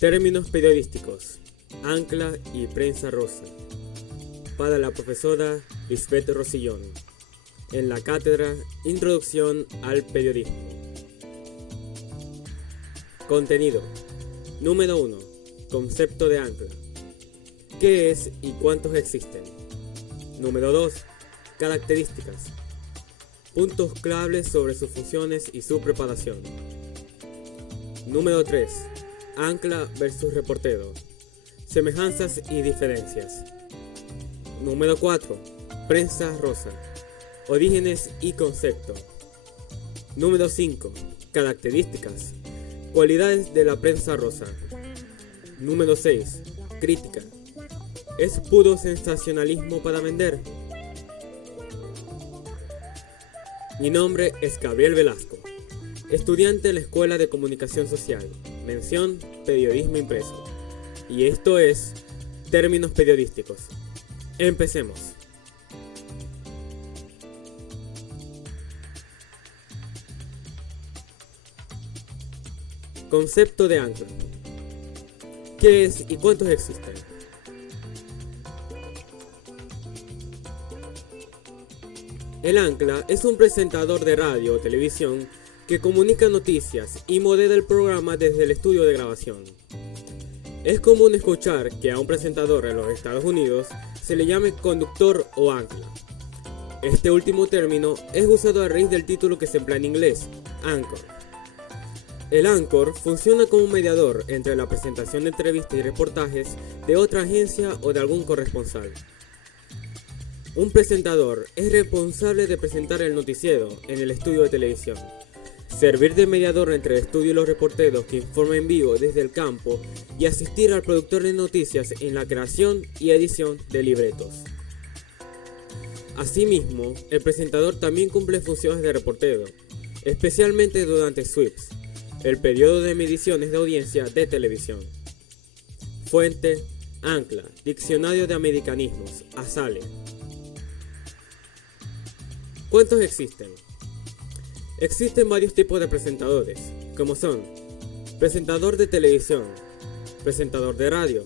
Términos periodísticos, ancla y prensa rosa, para la profesora Lisbeth Rosillón, en la cátedra Introducción al Periodismo. Contenido. Número 1. Concepto de ancla. ¿Qué es y cuántos existen? Número 2. Características. Puntos claves sobre sus funciones y su preparación. Número 3. Ancla versus reportero. Semejanzas y diferencias. Número 4. Prensa rosa. Orígenes y concepto. Número 5. Características. Cualidades de la prensa rosa. Número 6. Crítica. ¿Es puro sensacionalismo para vender? Mi nombre es Gabriel Velasco, estudiante en la Escuela de Comunicación Social, mención Periodismo Impreso. Y esto es Términos Periodísticos. Empecemos. Concepto de ancla. ¿Qué es y cuántos existen? El ancla es un presentador de radio o televisión que comunica noticias y modera el programa desde el estudio de grabación. Es común escuchar que a un presentador en los Estados Unidos se le llame conductor o ancla. Este último término es usado a raíz del título que se emplea en inglés, anchor. El anchor funciona como un mediador entre la presentación de entrevistas y reportajes de otra agencia o de algún corresponsal. Un presentador es responsable de presentar el noticiero en el estudio de televisión, servir de mediador entre el estudio y los reporteros que informan en vivo desde el campo y asistir al productor de noticias en la creación y edición de libretos. Asimismo, el presentador también cumple funciones de reportero, especialmente durante sweeps, el periodo de mediciones de audiencia de televisión. Fuente: Ancla, Diccionario de Americanismos, ASALE. ¿Cuántos existen? Existen varios tipos de presentadores, como son presentador de televisión, presentador de radio,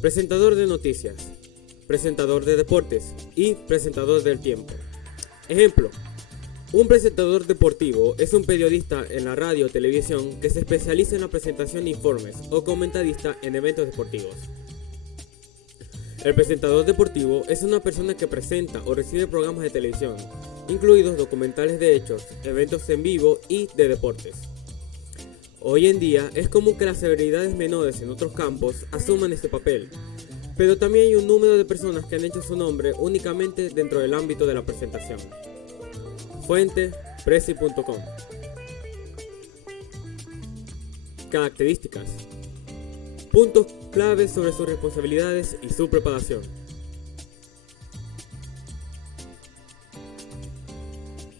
presentador de noticias, presentador de deportes y presentador del tiempo. Ejemplo: un presentador deportivo es un periodista en la radio o televisión que se especializa en la presentación de informes o comentarista en eventos deportivos. El presentador deportivo es una persona que presenta o recibe programas de televisión, incluidos documentales de hechos, eventos en vivo y de deportes. Hoy en día es común que las celebridades menores en otros campos asuman este papel, pero también hay un número de personas que han hecho su nombre únicamente dentro del ámbito de la presentación. Fuente: Prezi.com. Características. Puntos claves sobre sus responsabilidades y su preparación.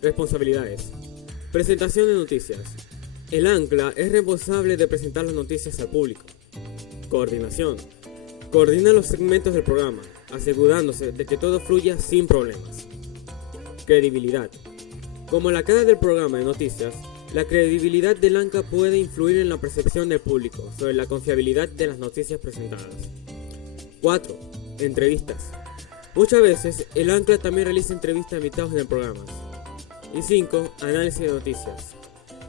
Responsabilidades. Presentación de noticias. El ancla es responsable de presentar las noticias al público. Coordinación. Coordina los segmentos del programa, asegurándose de que todo fluya sin problemas. Credibilidad. Como la cara del programa de noticias, la credibilidad del ancla puede influir en la percepción del público sobre la confiabilidad de las noticias presentadas. 4. Entrevistas. Muchas veces el ancla también realiza entrevistas a invitados en el programa. Y 5. Análisis de noticias.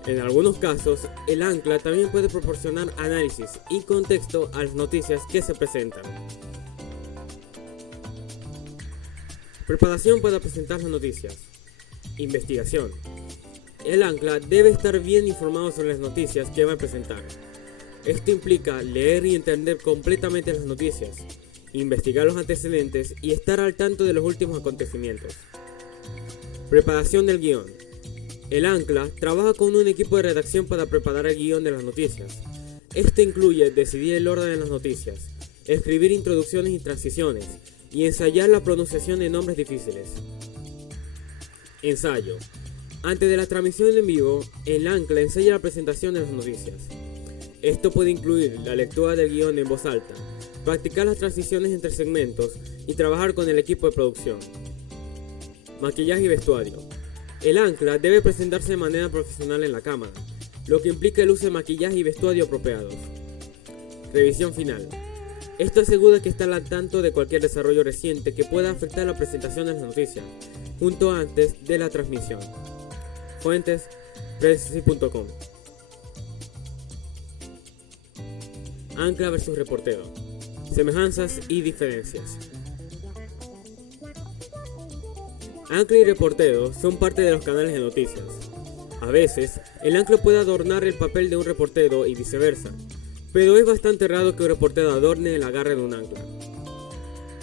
En algunos casos, el ancla también puede proporcionar análisis y contexto a las noticias que se presentan. Preparación para presentar las noticias. Investigación. El ancla debe estar bien informado sobre las noticias que va a presentar. Esto implica leer y entender completamente las noticias, investigar los antecedentes y estar al tanto de los últimos acontecimientos. Preparación del guión. El ancla trabaja con un equipo de redacción para preparar el guión de las noticias. Esto incluye decidir el orden de las noticias, escribir introducciones y transiciones, y ensayar la pronunciación de nombres difíciles. Ensayo. Antes de la transmisión en vivo, el ancla ensaya la presentación de las noticias. Esto puede incluir la lectura del guión en voz alta, practicar las transiciones entre segmentos y trabajar con el equipo de producción. Maquillaje y vestuario. El ancla debe presentarse de manera profesional en la cámara, lo que implica el uso de maquillaje y vestuario apropiados. Revisión final. Esto asegura que está al tanto de cualquier desarrollo reciente que pueda afectar la presentación de las noticias, junto antes de la transmisión. Fuentes: presi.com. Ancla versus reportero. Semejanzas y diferencias. Ancla y reportero son parte de los canales de noticias. A veces, el ancla puede adornar el papel de un reportero y viceversa, pero es bastante raro que un reportero adorne el agarre de un ancla.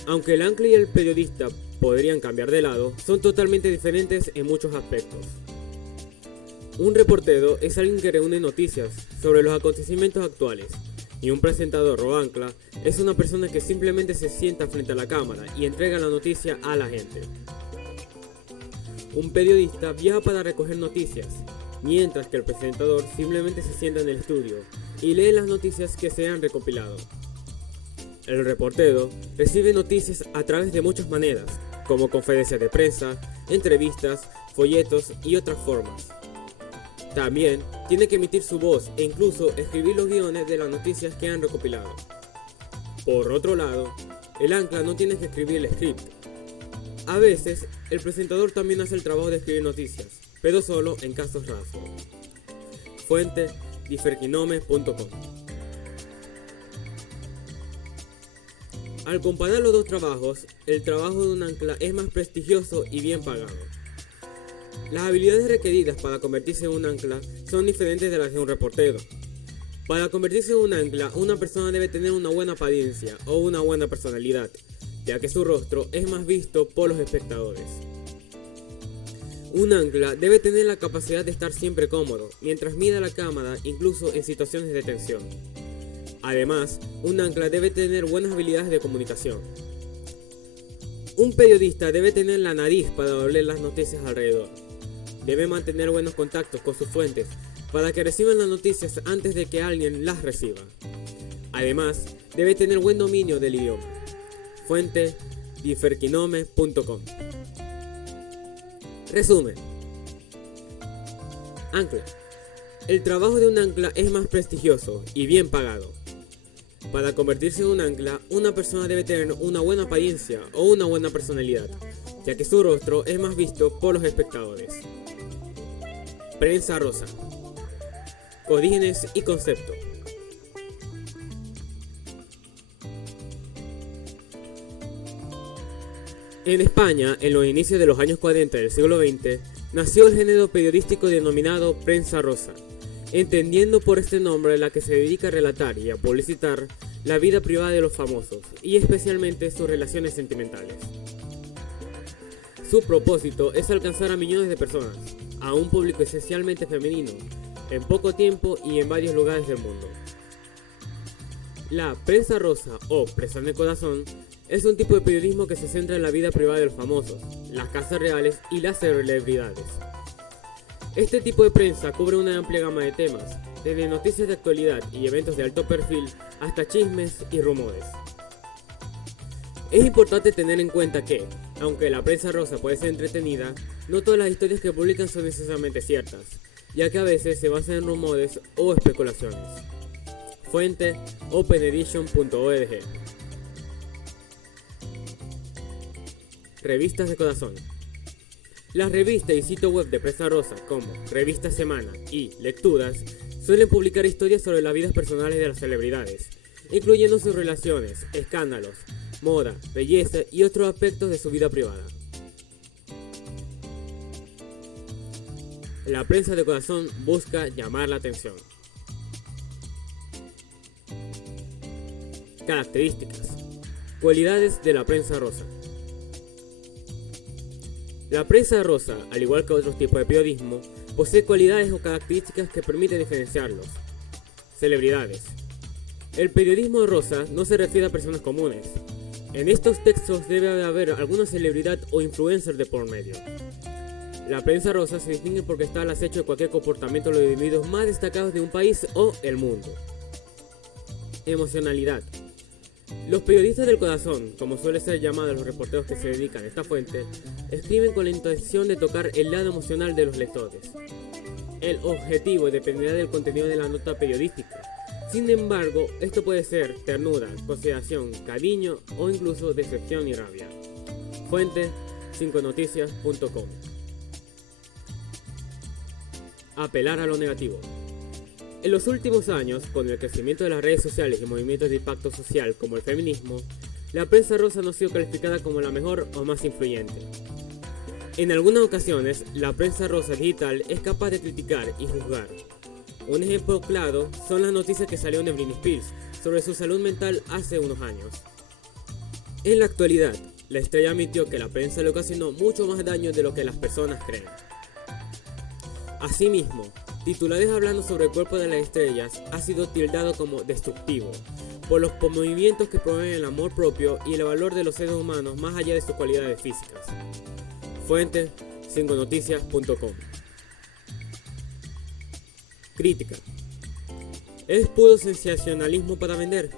Aunque el ancla y el periodista podrían cambiar de lado, son totalmente diferentes en muchos aspectos. Un reportero es alguien que reúne noticias sobre los acontecimientos actuales, y un presentador o ancla es una persona que simplemente se sienta frente a la cámara y entrega la noticia a la gente. Un periodista viaja para recoger noticias, mientras que el presentador simplemente se sienta en el estudio y lee las noticias que se han recopilado. El reportero recibe noticias a través de muchas maneras, como conferencias de prensa, entrevistas, folletos y otras formas. También tiene que emitir su voz e incluso escribir los guiones de las noticias que han recopilado. Por otro lado, el ancla no tiene que escribir el script. A veces, el presentador también hace el trabajo de escribir noticias, pero solo en casos raros. Fuente: diferkinome.com. Al comparar los dos trabajos, el trabajo de un ancla es más prestigioso y bien pagado. Las habilidades requeridas para convertirse en un ancla son diferentes de las de un reportero. Para convertirse en un ancla, una persona debe tener una buena apariencia o una buena personalidad, ya que su rostro es más visto por los espectadores. Un ancla debe tener la capacidad de estar siempre cómodo, mientras mira la cámara, incluso en situaciones de tensión. Además, un ancla debe tener buenas habilidades de comunicación. Un periodista debe tener la nariz para oler las noticias alrededor. Debe mantener buenos contactos con sus fuentes para que reciban las noticias antes de que alguien las reciba. Además, debe tener buen dominio del idioma. Fuente: diferkinome.com. Resumen. Ancla. El trabajo de un ancla es más prestigioso y bien pagado. Para convertirse en un ancla, una persona debe tener una buena apariencia o una buena personalidad, ya que su rostro es más visto por los espectadores. Prensa rosa. Orígenes y concepto. En España, en los inicios de los años 40 del siglo XX, nació el género periodístico denominado prensa rosa, entendiendo por este nombre la que se dedica a relatar y a publicitar la vida privada de los famosos, y especialmente sus relaciones sentimentales. Su propósito es alcanzar a millones de personas, a un público esencialmente femenino, en poco tiempo y en varios lugares del mundo. La prensa rosa o prensa de corazón es un tipo de periodismo que se centra en la vida privada de los famosos, las casas reales y las celebridades. Este tipo de prensa cubre una amplia gama de temas, desde noticias de actualidad y eventos de alto perfil hasta chismes y rumores. Es importante tener en cuenta que, aunque la prensa rosa puede ser entretenida, no todas las historias que publican son necesariamente ciertas, ya que a veces se basan en rumores o especulaciones. Fuente: openedition.org. Revistas de corazón. Las revistas y sitios web de prensa rosa como Revista Semana y Lecturas suelen publicar historias sobre las vidas personales de las celebridades, incluyendo sus relaciones, escándalos, moda, belleza y otros aspectos de su vida privada. La prensa de corazón busca llamar la atención. Características. Cualidades de la prensa rosa. La prensa rosa, al igual que otros tipos de periodismo, posee cualidades o características que permiten diferenciarlos. Celebridades. El periodismo rosa no se refiere a personas comunes. En estos textos debe haber alguna celebridad o influencer de por medio. La prensa rosa se distingue porque está al acecho de cualquier comportamiento de los individuos más destacados de un país o el mundo. Emocionalidad. Los periodistas del corazón, como suele ser llamados los reporteros que se dedican a esta fuente, escriben con la intención de tocar el lado emocional de los lectores. El objetivo dependerá del contenido de la nota periodística. Sin embargo, esto puede ser ternura, consideración, cariño o incluso decepción y rabia. Fuente 5noticias.com. Apelar a lo negativo. En los últimos años, con el crecimiento de las redes sociales y movimientos de impacto social como el feminismo, la prensa rosa no ha sido calificada como la mejor o más influyente. En algunas ocasiones, la prensa rosa digital es capaz de criticar y juzgar. Un ejemplo claro son las noticias que salieron de Britney Spears sobre su salud mental hace unos años. En la actualidad, la estrella admitió que la prensa le ocasionó mucho más daño de lo que las personas creen. Asimismo, titulares hablando sobre el cuerpo de las estrellas ha sido tildado como destructivo por los movimientos que promueven el amor propio y el valor de los seres humanos más allá de sus cualidades físicas. Fuente 5noticias.com. Crítica. ¿Es puro sensacionalismo para vender?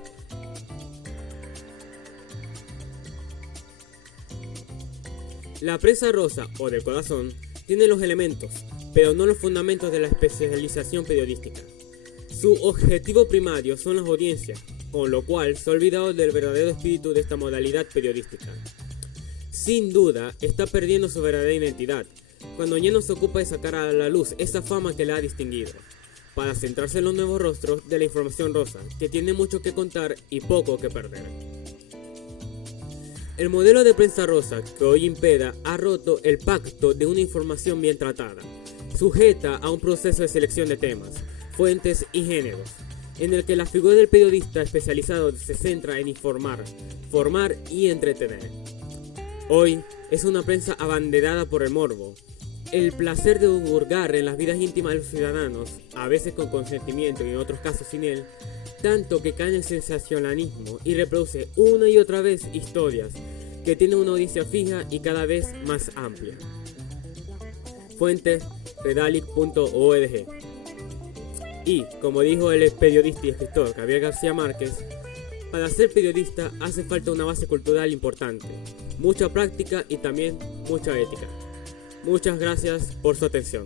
La prensa rosa o del corazón tiene los elementos, pero no los fundamentos de la especialización periodística. Su objetivo primario son las audiencias, con lo cual se ha olvidado del verdadero espíritu de esta modalidad periodística. Sin duda, está perdiendo su verdadera identidad, cuando ya no se ocupa de sacar a la luz esa fama que la ha distinguido, para centrarse en los nuevos rostros de la información rosa, que tiene mucho que contar y poco que perder. El modelo de prensa rosa que hoy impera ha roto el pacto de una información bien tratada, sujeta a un proceso de selección de temas, fuentes y géneros, en el que la figura del periodista especializado se centra en informar, formar y entretener. Hoy es una prensa abanderada por el morbo, el placer de hurgar en las vidas íntimas de los ciudadanos, a veces con consentimiento y en otros casos sin él, tanto que cae en el sensacionalismo y reproduce una y otra vez historias que tienen una audiencia fija y cada vez más amplia. Fuente redalic.org. Y, como dijo el periodista y escritor Gabriel García Márquez, para ser periodista hace falta una base cultural importante, mucha práctica y también mucha ética. Muchas gracias por su atención.